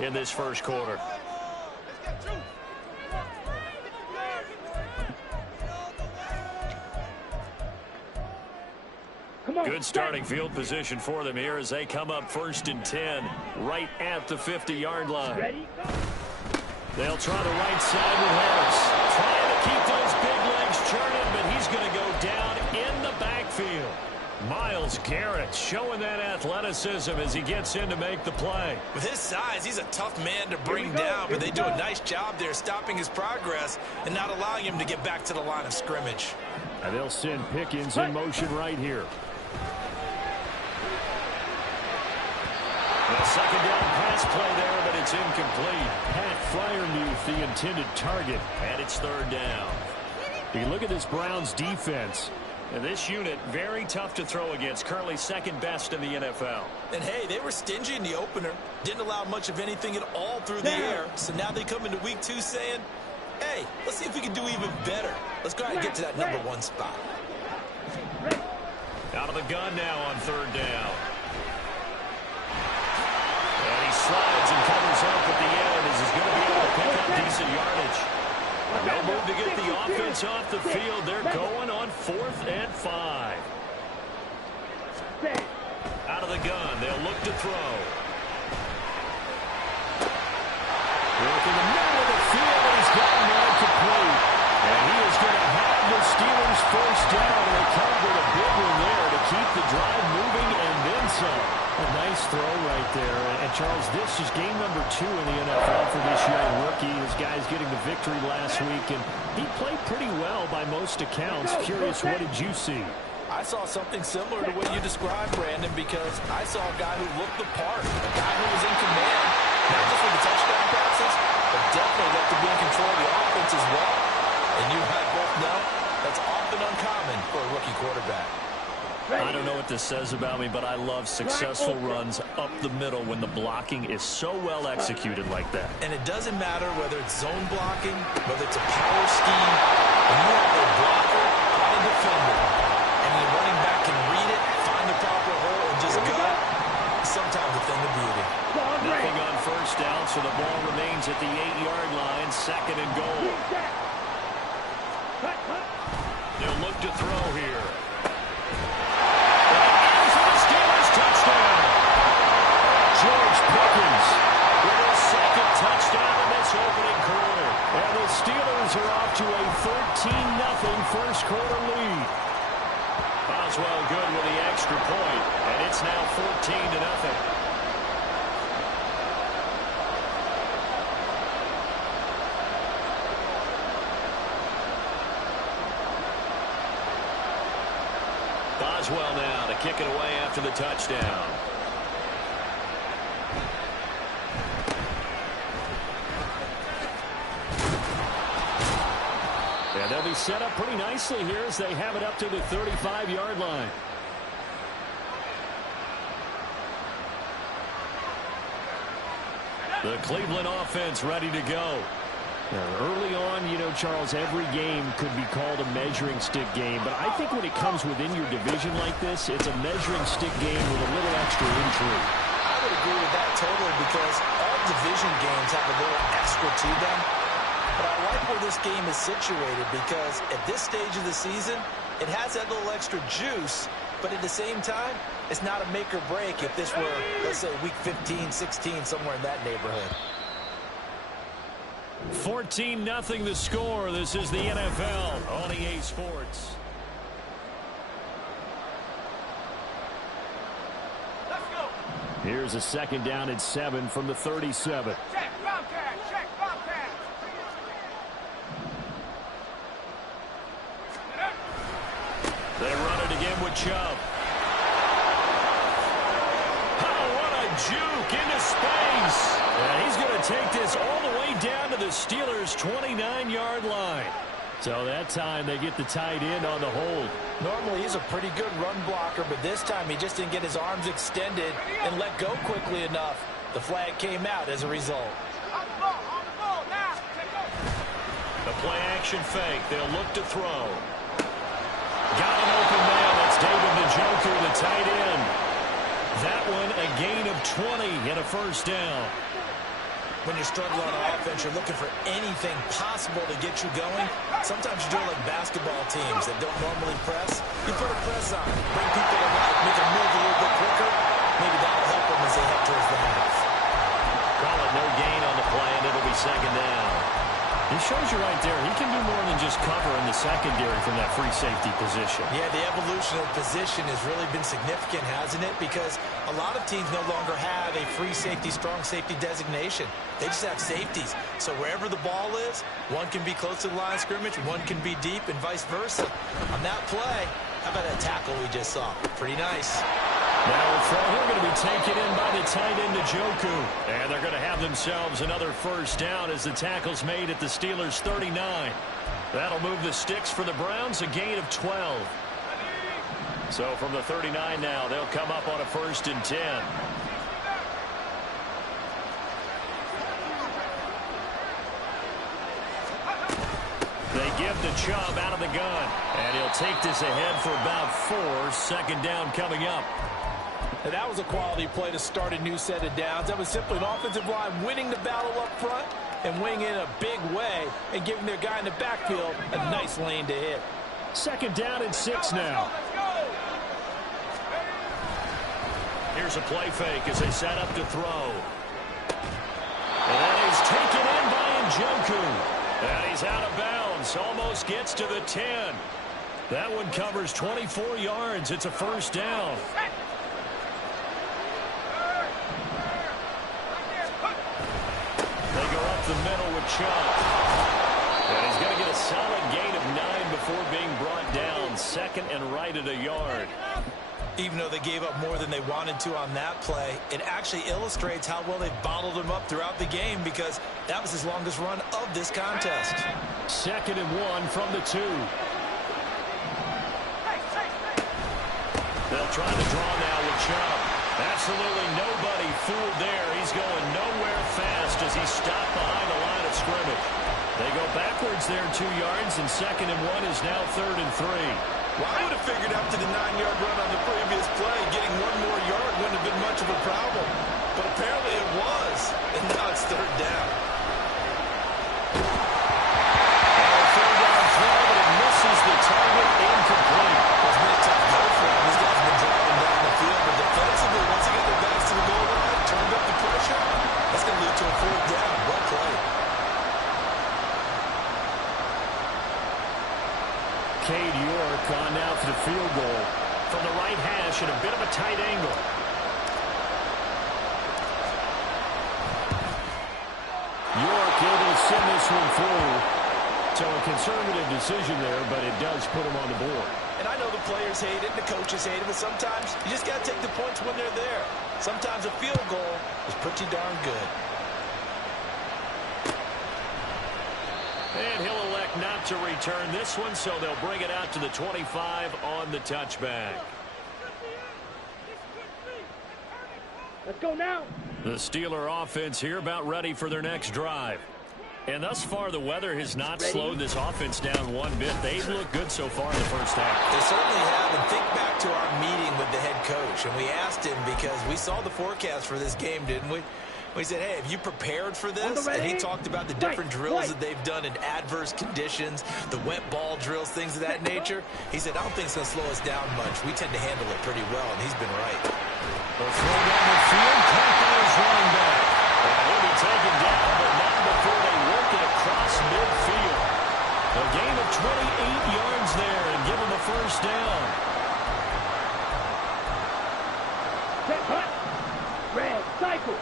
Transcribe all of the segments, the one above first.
in this first quarter. Good starting field position for them here as they come up 1st and 10 right at the 50-yard line. They'll try the right side with Harris. Trying to keep those big legs churning, but he's going to go down in the backfield. Myles Garrett showing that athleticism as he gets in to make the play. With his size, he's a tough man to bring down, but they do a nice job there stopping his progress and not allowing him to get back to the line of scrimmage. And they'll send Pickens in motion right here. The second down pass play there, but it's incomplete. Pat Freiermuth, the intended target, and it's 3rd down. You look at this Browns defense. And this unit, very tough to throw against, currently 2nd best in the NFL. And, hey, they were stingy in the opener. Didn't allow much of anything at all through the air. So now they come into week 2 saying, hey, let's see if we can do even better. Let's go ahead and get to that #1 spot. Out of the gun now on 3rd down. And he slides and covers up at the end as he's going to be able to pick up decent yardage. No move to get the offense off the field. They're going on 4th and 5. Out of the gun. They'll look to throw. Working the middle of the field, and he's got him out complete. And he is going to have the Steelers 1st down. They covered a big one there to keep the drive moving and then some. A nice throw right there. And Charles, this is game number 2 in the NFL for this young rookie. This guy's getting the victory last week, and he played pretty well by most accounts. Curious, what did you see? I saw something similar to what you described, Brandon, because I saw a guy who looked the part, a guy who was in command, not just with the touchdown passes, but definitely got to be in control of the offense as well. And you and I both know that's often uncommon for a rookie quarterback. I don't know what this says about me, but I love successful runs up the middle when the blocking is so well executed like that. And it doesn't matter whether it's zone blocking, whether it's a power scheme. When you have a blocker on a defender, and the running back can read it, find the proper hole, and just go, sometimes a thing of beauty. Nothing on 1st down, so the ball remains at the 8-yard line, 2nd and goal. They'll look to throw here. George Pickens with his 2nd touchdown in this opening quarter. And the Steelers are off to a 13-0 first quarter lead. Boswell good with the extra point, and it's now 14-0. Boswell now to kick it away after the touchdown. And they'll be set up pretty nicely here as they have it up to the 35-yard line. The Cleveland offense ready to go. Early on, you know, Charles, every game could be called a measuring stick game. But I think when it comes within your division like this, it's a measuring stick game with a little extra intrigue. I would agree with that totally because all division games have a little extra to them. But I like where this game is situated because at this stage of the season, it has that little extra juice. But at the same time, it's not a make or break if this were, let's say, week 15, 16, somewhere in that neighborhood. 14-0 the score. This is the NFL on EA Sports. Let's go. Here's a 2nd down and 7 from the 37. Check, Bobcat, check, Bobcat. They run it again with Chubb. Oh, what a juke into space. And he's going to take this all the way down to the Steelers' 29-yard line. So that time they get the tight end on the hold. Normally he's a pretty good run blocker, but this time he just didn't get his arms extended and let go quickly enough. The flag came out as a result. The play action fake. They'll look to throw. Got an open man. That's David Njoku, the tight end. That one a gain of 20 and a 1st down. when you're struggling on offense, you're looking for anything possible to get you going. Sometimes you do it like basketball teams that don't normally press. You put a press on, bring people to life, make them move a little bit quicker. Maybe that'll help them as they head towards the half. Call it no gain on the play, and it'll be second down. He shows you right there, he can do more than just cover in the secondary from that free safety position. Yeah, the evolution of position has really been significant, hasn't it? Because a lot of teams no longer have a free safety, strong safety designation. They just have safeties. So wherever the ball is, one can be close to the line of scrimmage, one can be deep, and vice versa. On that play, how about that tackle we just saw? Pretty nice. Now, throw here going to be taken in by the tight end, Njoku. And they're going to have themselves another first down as the tackle's made at the Steelers' 39. That'll move the sticks for the Browns, a gain of 12. So from the 39 now, they'll come up on a 1st and 10. They give to Chubb out of the gun. And he'll take this ahead for about 4. Second down coming up. And that was a quality play to start a new set of downs. That was simply an offensive line winning the battle up front and winning in a big way and giving their guy in the backfield a nice lane to hit. Second down and 6 now. Here's a play fake as they set up to throw. And he's taken in by Njoku. And he's out of bounds. Almost gets to the 10. That one covers 24 yards. It's a first down. They go up the middle with Chubb. And he's going to get a solid gain of 9 before being brought down. Second and right at a yard. Even though they gave up more than they wanted to on that play, it actually illustrates how well they've bottled him up throughout the game because that was his longest run of this contest. Second and 1 from the 2. They'll try to draw now with Chubb. Absolutely nobody fooled there. He's going nowhere fast as he's stopped behind the line of scrimmage. They go backwards there 2 yards, and second and 1 is now 3rd and 3. Well, I would have figured after the 9-yard run on the previous play, getting one more yard wouldn't have been much of a problem. But apparently it was, and now it's 3rd down. Third down throw, but it misses the target, incomplete. It's been a tough go for him. These guys have been driving down the field, but defensively, once they get their backs to the goal line, turned up the pressure, that's going to lead to a 4th down. Well played. Cade York on now for the field goal from the right hash at a bit of a tight angle. York able to send this one through. So a conservative decision there, but it does put him on the board. And I know the players hate it and the coaches hate it, but sometimes you just got to take the points when they're there. Sometimes a field goal is pretty darn good. And he'll elect not to return this one, so they'll bring it out to the 25 on the touchback. Let's go now. The Steeler offense here about ready for their next drive. And thus far, the weather has not slowed this offense down one bit. They've looked good so far in the first half. They certainly have. And think back to our meeting with the head coach. And we asked him because we saw the forecast for this game, didn't we? We said, hey, have you prepared for this? And he talked about the different drills that they've done in adverse conditions, the wet ball drills, things of that nature. He said, I don't think it's going to slow us down much. We tend to handle it pretty well, and he's been right. The throw down the field, Tampa is running back. And he'll be taken down, but not before they work it across midfield. A gain of 28 yards there and give him a first down. Set hut. Red cycle.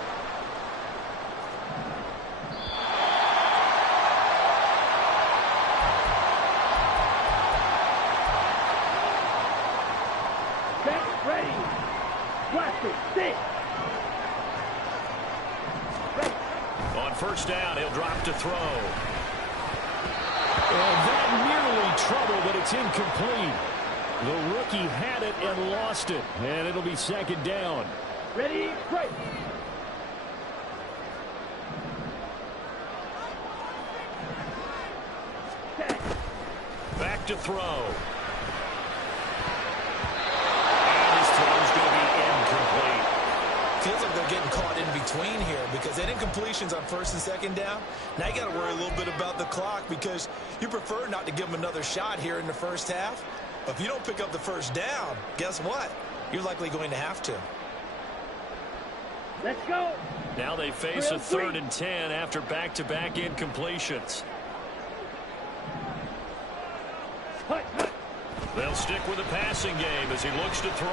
Set ready. Plastic stick. On first down, he'll drop to throw. And that nearly trouble, but it's incomplete. The rookie had it and lost it. And it'll be second down. Ready, break. Back to throw. And his throw's going to be incomplete. feels like they're getting caught in between here because they didn't completions on first and second down. Now you got to worry a little bit about the clock because you prefer not to give them another shot here in the first half. But if you don't pick up the first down, guess what? You're likely going to have to. Let's go. Now they face a 3rd and 10 after back-to-back incompletions. They'll stick with the passing game as he looks to throw.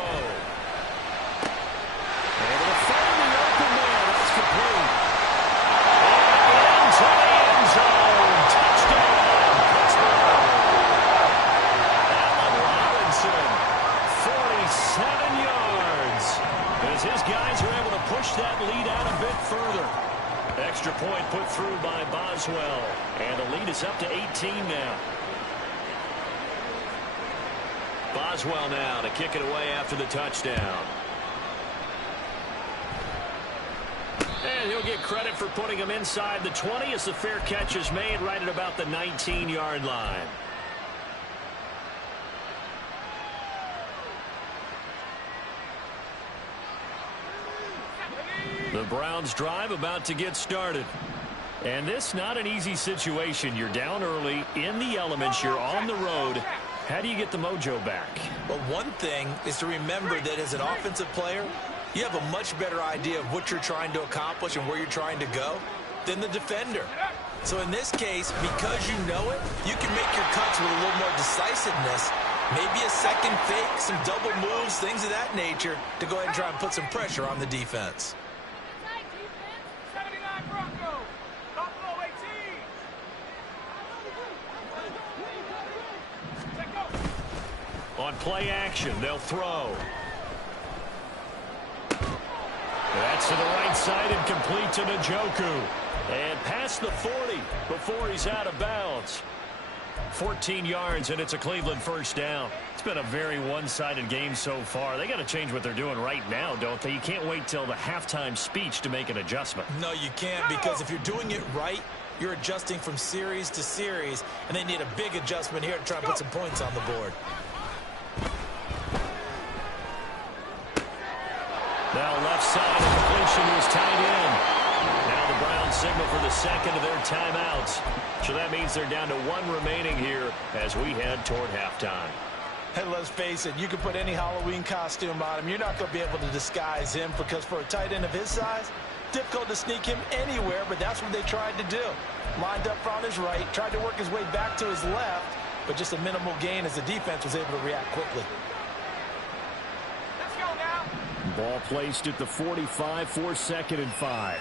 Able to find the open man. That's complete. And into the end zone. Touchdown, Pittsburgh. Allen Robinson, 47 yards. As his guys are able to push that lead out a bit further. Extra point put through by Boswell. And the lead is up to 18 now. Boswell now to kick it away after the touchdown. And he'll get credit for putting him inside the 20 as the fair catch is made right at about the 19-yard line. The Browns drive about to get started. And this not an easy situation. You're down early, in the elements, you're on the road. How do you get the mojo back? Well, one thing is to remember that as an offensive player, you have a much better idea of what you're trying to accomplish and where you're trying to go than the defender. So in this case, because you know it, you can make your cuts with a little more decisiveness. Maybe a second fake, some double moves, things of that nature to go ahead and try and put some pressure on the defense. On play action, they'll throw. That's to the right side and complete to Njoku. And past the 40 before he's out of bounds. 14 yards, and it's a Cleveland first down. It's been a very one-sided game so far. They got to change what they're doing right now, don't they? You can't wait till the halftime speech to make an adjustment. No, you can't, because if you're doing it right, you're adjusting from series to series, and they need a big adjustment here to try and put some points on the board. Now left side, a completion to his tight end. Now the Browns signal for the second of their timeouts. So that means they're down to 1 remaining here as we head toward halftime. Hey, let's face it, you can put any Halloween costume on him. You're not going to be able to disguise him because for a tight end of his size, difficult to sneak him anywhere, but that's what they tried to do. Lined up on his right, tried to work his way back to his left, but just a minimal gain as the defense was able to react quickly. Ball placed at the 45 for 2nd and 5.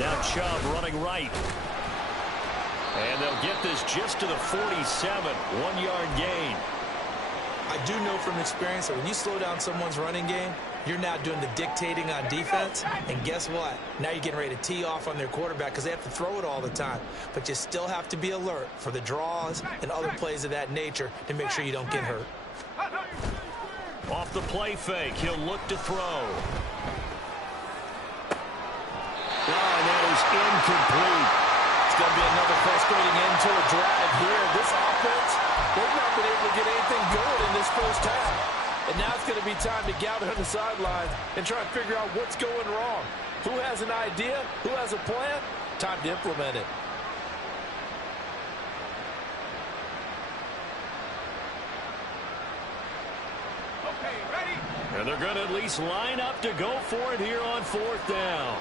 Now Chubb running right. And they'll get this just to the 47. 1-yard gain. I do know from experience that when you slow down someone's running game, you're now doing the dictating on defense. And guess what? Now you're getting ready to tee off on their quarterback because they have to throw it all the time. But you still have to be alert for the draws and other plays of that nature to make sure you don't get hurt. Off the play fake, he'll look to throw. And that is incomplete. It's going to be another frustrating end to a drive here. This offense, they've not been able to get anything going in this first half. And now it's going to be time to gather on the sidelines and try and figure out what's going wrong. Who has an idea? Who has a plan? Time to implement it. Okay, ready? And they're going to at least line up to go for it here on 4th down.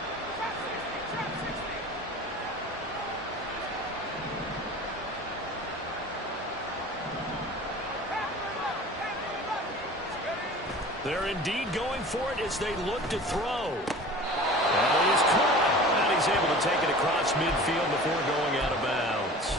They're indeed going for it as they look to throw. And he is caught. And he's able to take it across midfield before going out of bounds.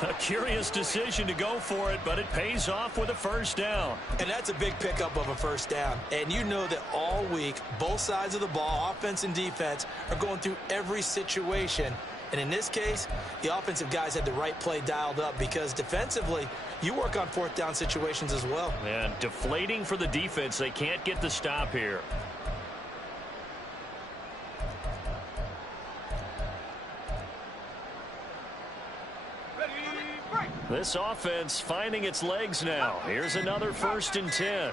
A curious decision to go for it, but it pays off with a first down. And that's a big pickup of a first down. And you know that all week, both sides of the ball, offense and defense, are going through every situation. And in this case, the offensive guys had the right play dialed up because defensively, you work on 4th down situations as well. And deflating for the defense. They can't get the stop here. This offense finding its legs now. Here's another 1st and 10.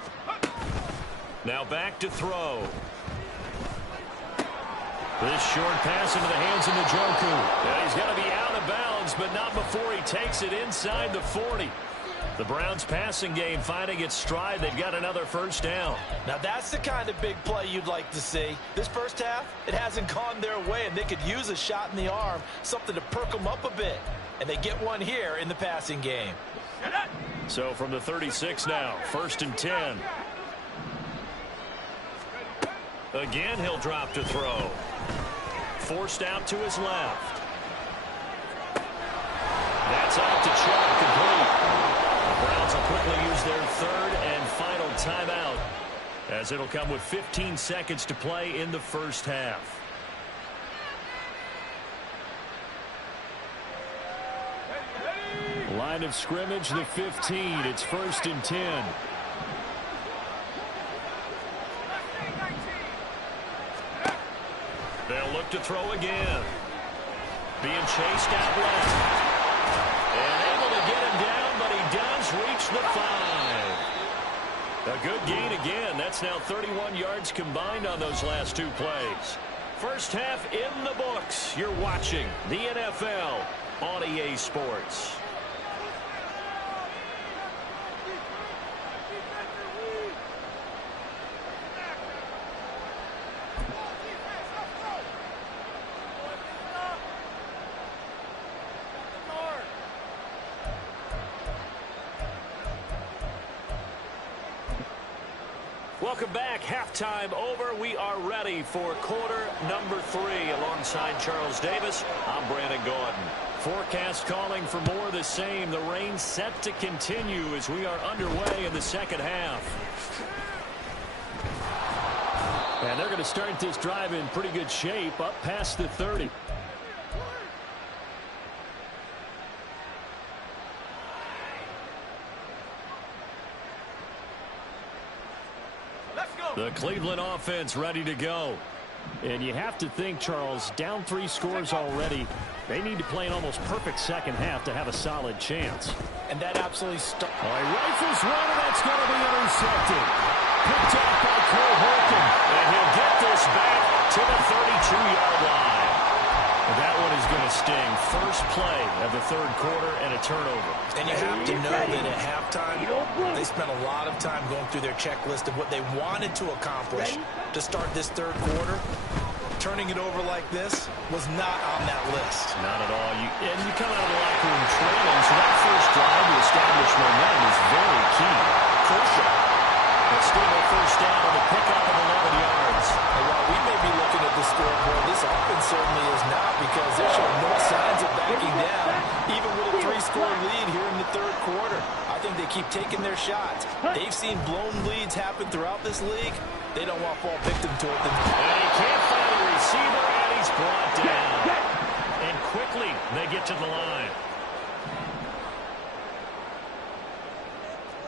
Now back to throw. This short pass into the hands of Njoku. Yeah, he's got to be out of bounds, but not before he takes it inside the 40. The Browns passing game finding its stride. They've got another 1st down. Now that's the kind of big play you'd like to see. This first half, it hasn't gone their way, and they could use a shot in the arm, something to perk them up a bit. And they get one here in the passing game. So from the 36 now, 1st and 10. Again, he'll drop to throw. Forced out to his left. That's out to Chubb, complete. The Browns will quickly use their 3rd and final timeout, as it'll come with 15 seconds to play in the first half. Line of scrimmage, the 15. It's 1st and 10. They'll look to throw again. Being chased out left. And able to get him down, but he does reach the 5. A good gain again. That's now 31 yards combined on those last 2 plays. First half in the books. You're watching the NFL on EA Sports. Welcome back. Halftime over. We are ready for quarter number 3. Alongside Charles Davis, I'm Brandon Gaudin. Forecast calling for more of the same. The rain set to continue as we are underway in the second half. And they're going to start this drive in pretty good shape, up past the 30. The Cleveland offense ready to go. And you have to think, Charles, down 3 scores already. They need to play an almost perfect second half to have a solid chance. And that absolutely rifles one, and that's going to be intercepted. Picked off by Cole Holcomb. And he'll get this back to the 32-yard line. And that one is going to sting. First play of the 3rd quarter and a turnover. And you have to know that at halftime, they spent a lot of time going through their checklist of what they wanted to accomplish to start this 3rd quarter. Turning it over like this was not on that list. Not at all. And you come out of the locker room trailing, so that first drive to establish momentum is very key. Crucial. But still a 1st down and a pickup of 11 yards. And while we may be looking at the scoreboard, this offense certainly is not, because they're showing no signs of backing down, even with a 3-score lead here in the 3rd quarter. I think they keep taking their shots. They've seen blown leads happen throughout this league. They don't want to fall victim to it. And he can't find a receiver, and he's brought down. And quickly, they get to the line.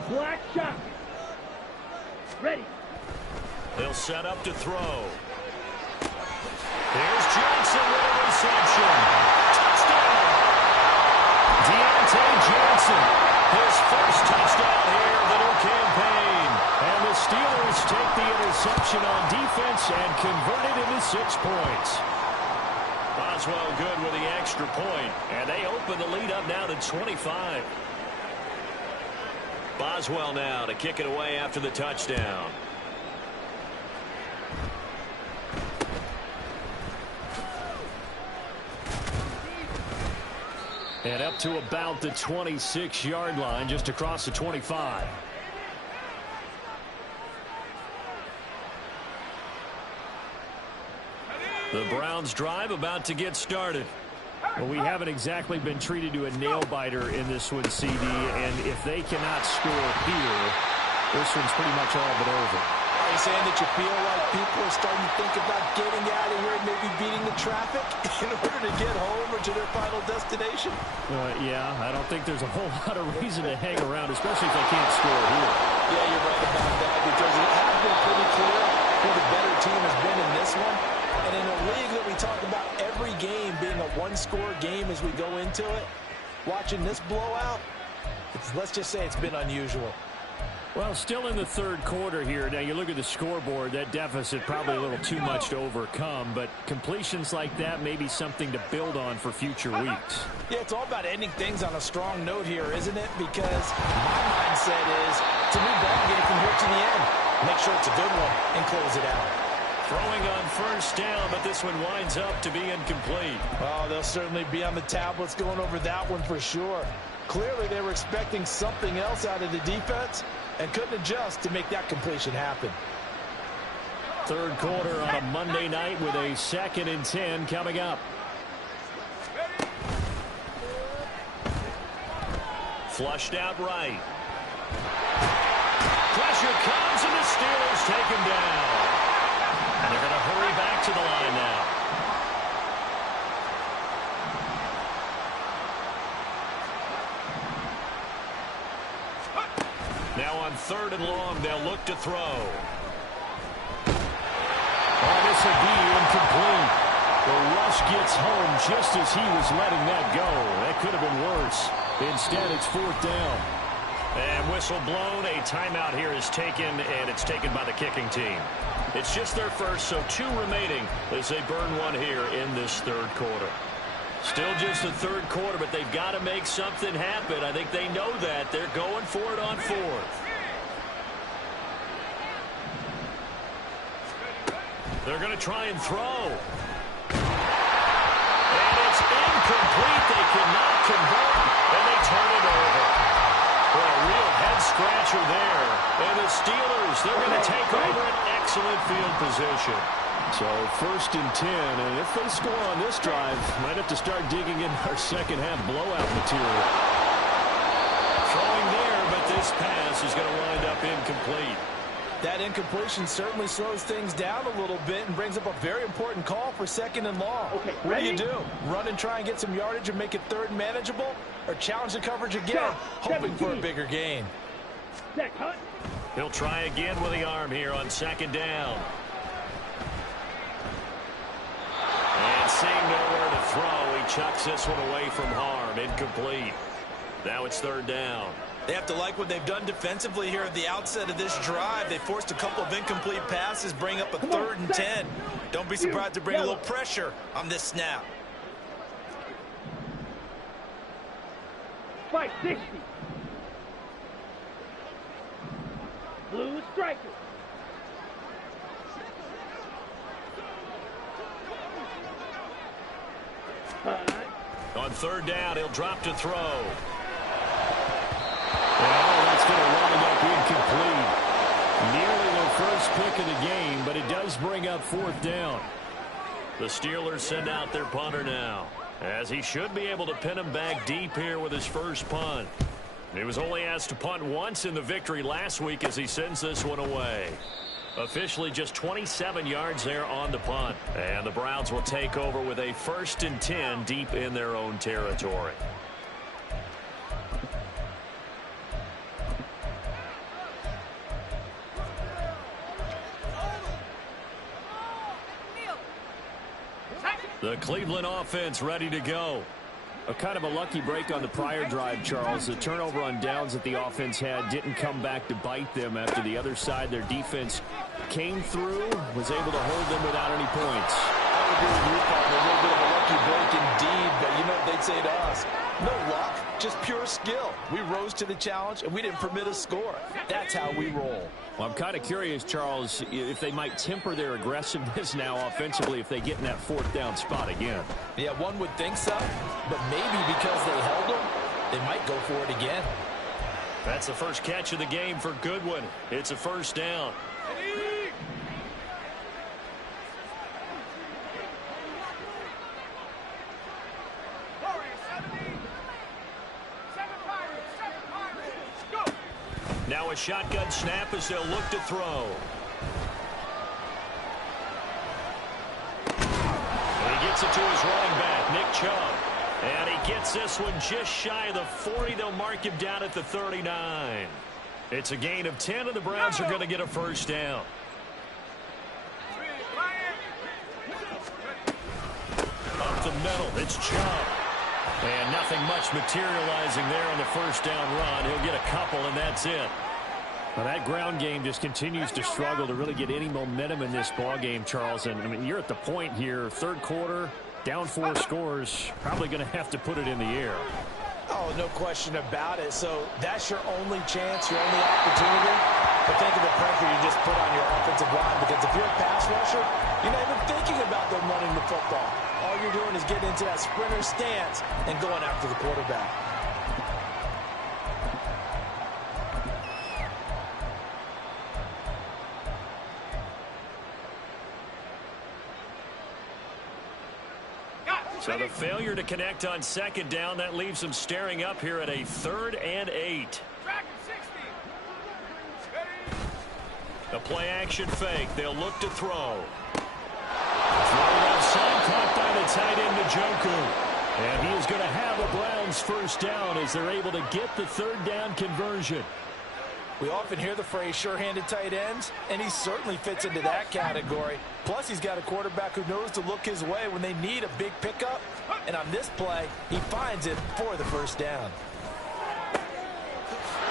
Black shot. Ready. They'll set up to throw. Here's Johnson with a reception. Touchdown. Deontay Johnson, his first touchdown here of the new campaign. And the Steelers take the interception on defense and convert it into 6 points. Boswell good with the extra point, and they open the lead up now to 25. Boswell now to kick it away after the touchdown. And up to about the 26-yard line, just across the 25. The Browns drive about to get started. Well, we haven't exactly been treated to a nail-biter in this one, CD, and if they cannot score here, this one's pretty much all but over. Are you saying that you feel like people are starting to think about getting out of here and maybe beating the traffic in order to get home or to their final destination? Yeah, I don't think there's a whole lot of reason to hang around, especially if they can't score here. Yeah, you're right about that, because it has been pretty clear who the better team has been in this one. And in a league that we talk about every game being a 1-score game as we go into it, watching this blowout, Let's just say it's been unusual. Well, still in the third quarter here. Now, you look at the scoreboard, that deficit probably a little too much to overcome, but completions like that may be something to build on for future weeks. Yeah, it's all about ending things on a strong note here, isn't it? Because my mindset is it's a new ball game from here to the end. Make sure it's a good one and close it out. Throwing on first down, but this one winds up to be incomplete. Oh, they'll certainly be on the tablets going over that one for sure. Clearly, they were expecting something else out of the defense and couldn't adjust to make that completion happen. Third quarter on a Monday night with a 2nd and 10 coming up. Flushed out right. Pressure comes and the Steelers take him down. And they're going to hurry back to the line now. Now on 3rd and long, they'll look to throw. Oh, this will be incomplete. The rush gets home just as he was letting that go. That could have been worse. Instead, it's 4th down. And whistle blown. A timeout here is taken, and it's taken by the kicking team. It's just their first, so 2 remaining as they burn one here in this third quarter. Still just the third quarter, but they've got to make something happen. I think they know that. They're going for it on 4th. They're going to try and throw. And it's incomplete. They cannot convert, and they turn it over. Well, a real head-scratcher there. And the Steelers, they're going to take over an excellent field position. So 1st and 10, and if they score on this drive, might have to start digging in our second-half blowout material. Throwing there, but this pass is going to wind up incomplete. That incompletion certainly slows things down a little bit and brings up a very important call for 2nd and long. Okay, what do you do? Run and try and get some yardage and make it 3rd manageable? Or challenge the coverage again, hoping for a bigger gain? Set, cut. He'll try again with the arm here on 2nd down. And seeing nowhere to throw, he chucks this one away from harm. Incomplete. Now it's 3rd down. They have to like what they've done defensively here at the outset of this drive. They forced a couple of incomplete passes, bring up a 3rd and 10. Don't be surprised to bring a little pressure on this snap. Fight 60. Blue striker. On 3rd down, he'll drop to throw. Well, that's going to wind up incomplete. Nearly their first pick of the game, but it does bring up 4th down. The Steelers send out their punter now, as he should be able to pin him back deep here with his first punt. He was only asked to punt once in the victory last week as he sends this one away. Officially just 27 yards there on the punt. And the Browns will take over with a 1st and 10 deep in their own territory. The Cleveland offense ready to go. A kind of a lucky break on the prior drive, Charles. The turnover on downs that the offense had didn't come back to bite them after the other side. Their defense came through, was able to hold them without any points. I would agree with you, Paul. A little bit of a lucky break indeed, but you know what they'd say to us? No luck, just pure skill. We rose to the challenge, and we didn't permit a score. That's how we roll. Well, I'm kind of curious, Charles, if they might temper their aggressiveness now offensively if they get in that 4th down spot again. Yeah, one would think so, but maybe because they held them, they might go for it again. That's the first catch of the game for Goodwin. It's a 1st down. Now a shotgun snap as they'll look to throw. And he gets it to his running back, Nick Chubb. And he gets this one just shy of the 40. They'll mark him down at the 39. It's a gain of 10, and the Browns are going to get a 1st down. Up the middle, it's Chubb. And nothing much materializing there on the first down run. He'll get a couple, and that's it. Well, that ground game just continues to struggle to really get any momentum in this ball game, Charles. And I mean, you're at the point here, third quarter, down 4 scores, probably going to have to put it in the air. Oh, no question about it. So that's your only chance, your only opportunity. But think of the pressure you just put on your offensive line, because if you're a pass rusher, you're not even thinking about them running the football. All you're doing is getting into that sprinter stance and going after the quarterback. So the failure to connect on second down, that leaves them staring up here at a 3rd and 8. The play action fake. They'll look to throw. Throw outside, caught by the tight end Njoku. And he is going to have a Browns first down as they're able to get the 3rd down conversion. We often hear the phrase sure-handed tight ends, and he certainly fits into that category. Plus, he's got a quarterback who knows to look his way when they need a big pickup. And on this play, he finds it for the first down.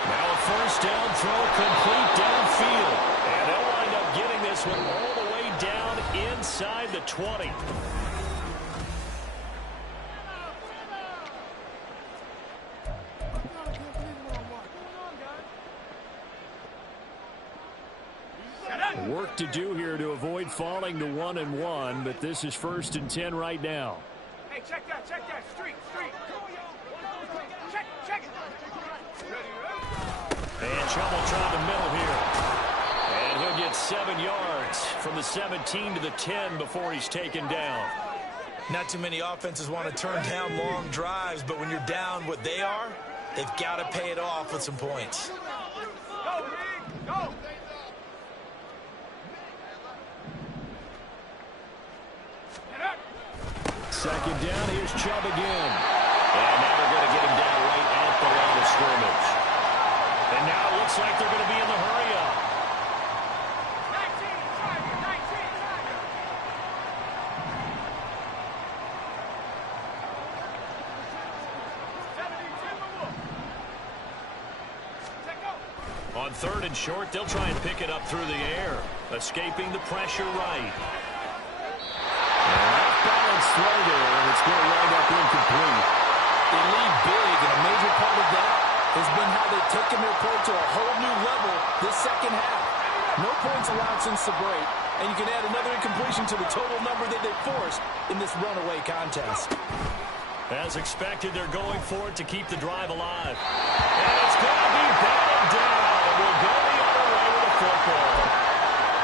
Now a first down throw complete downfield. And they'll wind up getting this one all the way down inside the 20. Work to do here to avoid falling to 1-1, but this is 1st and 10 right now. Hey, check that, street. Check it. And trouble trying the middle here. And he'll get 7 yards from the 17 to the 10 before he's taken down. Not too many offenses want to turn down long drives, but when you're down what they are, they've got to pay it off with some points. Go, Lee, go. Second down, here's Chubb again. And now they're going to get him down right at the line of scrimmage. And now it looks like they're going to be in the hurry-up. 19. On 3rd and short, they'll try and pick it up through the air, escaping the pressure right. Balance throw there, and it's going to wind up incomplete. They lead big, and a major part of that has been how they've taken their play to a whole new level this second half. No points allowed since the break, and you can add another incompletion to the total number that they forced in this runaway contest. As expected, they're going for it to keep the drive alive. And it's going to be batted down, and we'll go the other way with the football.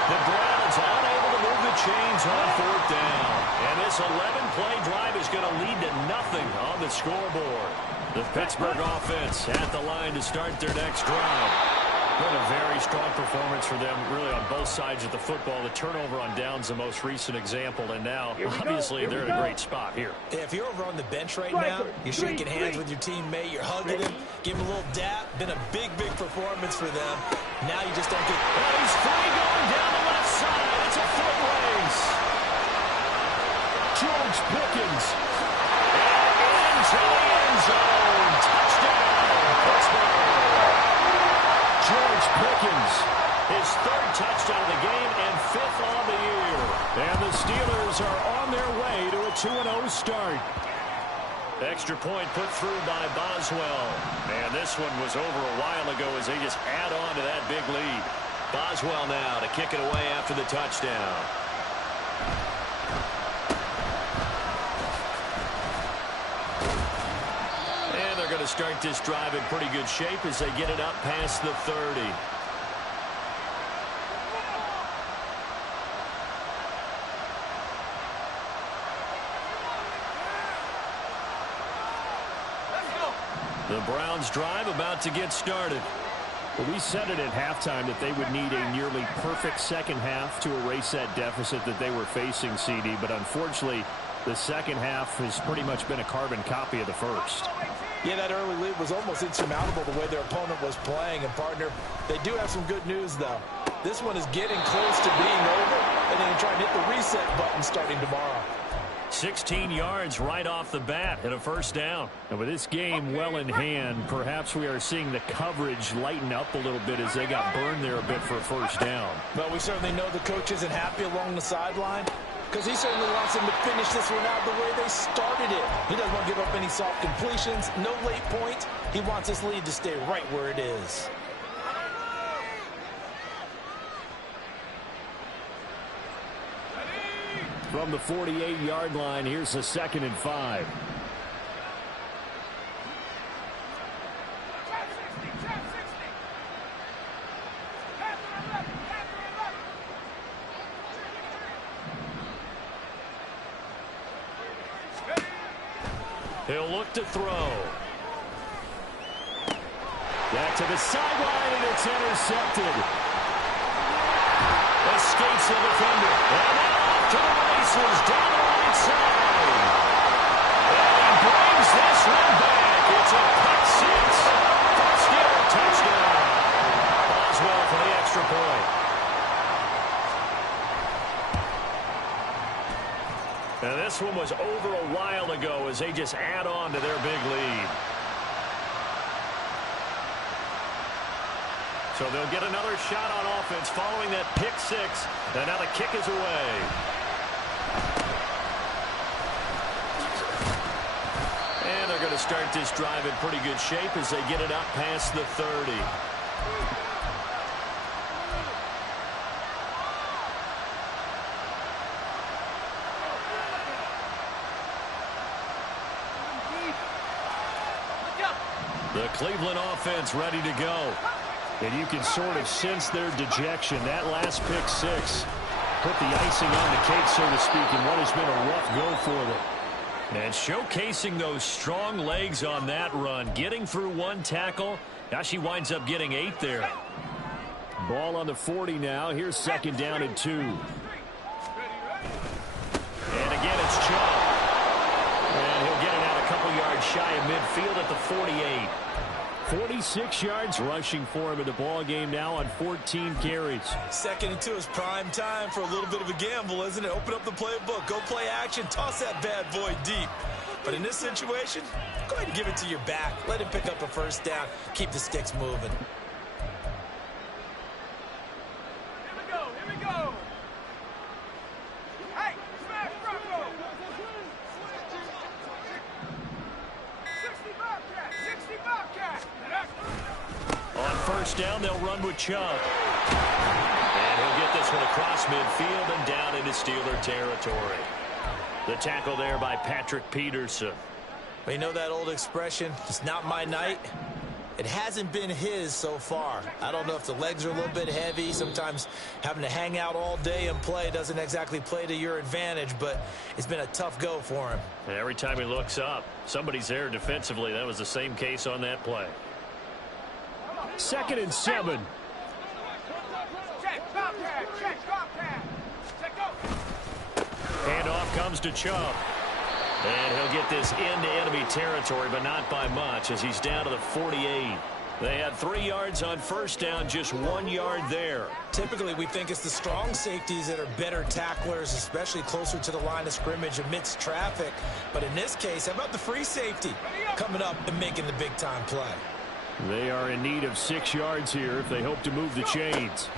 The Browns unable to move the chains on 4th down. And this 11-play drive is going to lead to nothing on the scoreboard. The Pittsburgh offense at the line to start their next drive. What a very strong performance for them, really, on both sides of the football. The turnover on downs, the most recent example, and now, obviously, they're in a great spot here. If you're over on the bench right now, you're shaking hands with your teammate, you're hugging him, give him a little dap. Been a big, big performance for them. Now you just don't get... Oh, he's free going down the left side. It's a foot race. George Pickens. And into the end zone. Touchdown, Pittsburgh. George Pickens, his 3rd touchdown of the game and 5th on the year. And the Steelers are on their way to a 2-0 start. Extra point put through by Boswell. And this one was over a while ago as they just add on to that big lead. Boswell now to kick it away after the touchdown. And they're going to start this drive in pretty good shape as they get it up past the 30. The Browns drive about to get started. Well, we said it at halftime that they would need a nearly perfect second half to erase that deficit that they were facing, CD. But unfortunately, the second half has pretty much been a carbon copy of the first. Yeah, that early lead was almost insurmountable the way their opponent was playing. And, partner, they do have some good news, though. This one is getting close to being over, and then try and hit the reset button starting tomorrow. 16 yards right off the bat and a first down. And with this game well in hand, perhaps we are seeing the coverage lighten up a little bit as they got burned there a bit for a first down. Well, we certainly know the coach isn't happy along the sideline because he certainly wants them to finish this one out the way they started it. He doesn't want to give up any soft completions, no late points. He wants this lead to stay right where it is. From the 48-yard line, here's a 2nd and 5. He'll look to throw. Back to the sideline, and it's intercepted. Escapes the defender. And now off to the races down the right side. And he brings this one back. It's a pick six. First down, touchdown. Boswell for the extra point. And this one was over a while ago as they just add on to their big lead. So they'll get another shot on offense following that pick six. And now the kick is away. And they're going to start this drive in pretty good shape as they get it up past the 30. The Cleveland offense ready to go. And you can sort of sense their dejection. That last pick six put the icing on the cake, so to speak, in what has been a rough go for them. And showcasing those strong legs on that run. Getting through one tackle. Now she winds up getting 8 there. Ball on the 40 now. Here's 2nd down and 2. And again, it's Chubb. And he'll get it out a couple yards shy of midfield at the 48. 46 yards rushing for him in the ball game now on 14 carries. 2nd and 2 is prime time for a little bit of a gamble, isn't it? Open up the playbook, go play action, toss that bad boy deep. But in this situation, go ahead and give it to your back. Let him pick up a first down. Keep the sticks moving. Here we go, here we go. Hey, smash Bronco. 60 Bobcat, 60 Bobcat. On first down, they'll run with Chubb. And he'll get this one across midfield and down into Steeler territory. The tackle there by Patrick Peterson. Well, you know that old expression, it's not my night. It hasn't been his so far. I don't know if the legs are a little bit heavy. Sometimes having to hang out all day and play doesn't exactly play to your advantage, but it's been a tough go for him. And every time he looks up, somebody's there defensively. That was the same case on that play. 2nd and 7. Check, Bobcat, check, Bobcat. Check, go. Handoff comes to Chubb. And he'll get this into enemy territory, but not by much as he's down to the 48. They had 3 yards on first down, just 1 yard there. Typically, we think it's the strong safeties that are better tacklers, especially closer to the line of scrimmage amidst traffic. But in this case, how about the free safety coming up and making the big-time play? They are in need of 6 yards here if they hope to move the chains.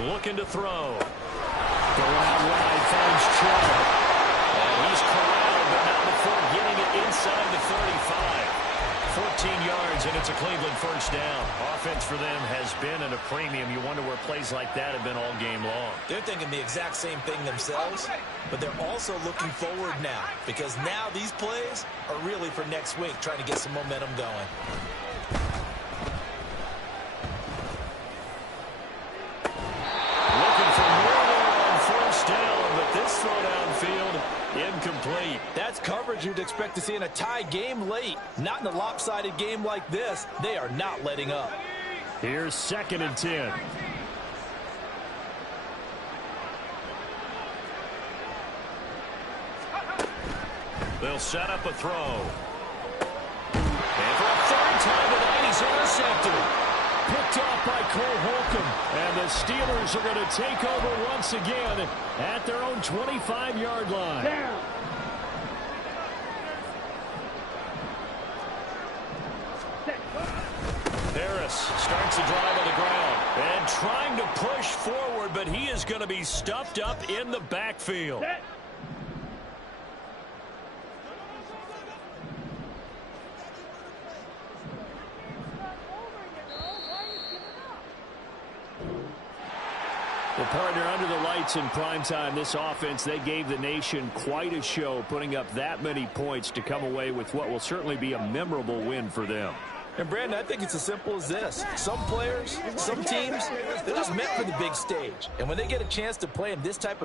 Looking to throw. Going out wide, finds Chubb. And he's corralled, but not before getting it inside the 35. 14 yards, and it's a Cleveland first down. Offense for them has been at a premium. You wonder where plays like that have been all game long. They're thinking the exact same thing themselves, but they're also looking forward now because now these plays are really for next week, trying to get some momentum going. Looking for more there on first down, but this throw downfield incomplete. That's coverage you'd expect to see in a tie game late. Not in a lopsided game like this. They are not letting up. Here's 2nd and 10. They'll set up a throw. And for a 3rd time tonight, he's intercepted. Picked off by Cole Holcomb. And the Steelers are going to take over once again at their own 25-yard line. Davis starts the drive on the ground. And trying to push forward, but he is going to be stuffed up in the backfield. Well, partner, under the lights in primetime, this offense, they gave the nation quite a show, putting up that many points to come away with what will certainly be a memorable win for them. And, Brandon, I think it's as simple as this. Some players, some teams, they're just meant for the big stage. And when they get a chance to play in this type of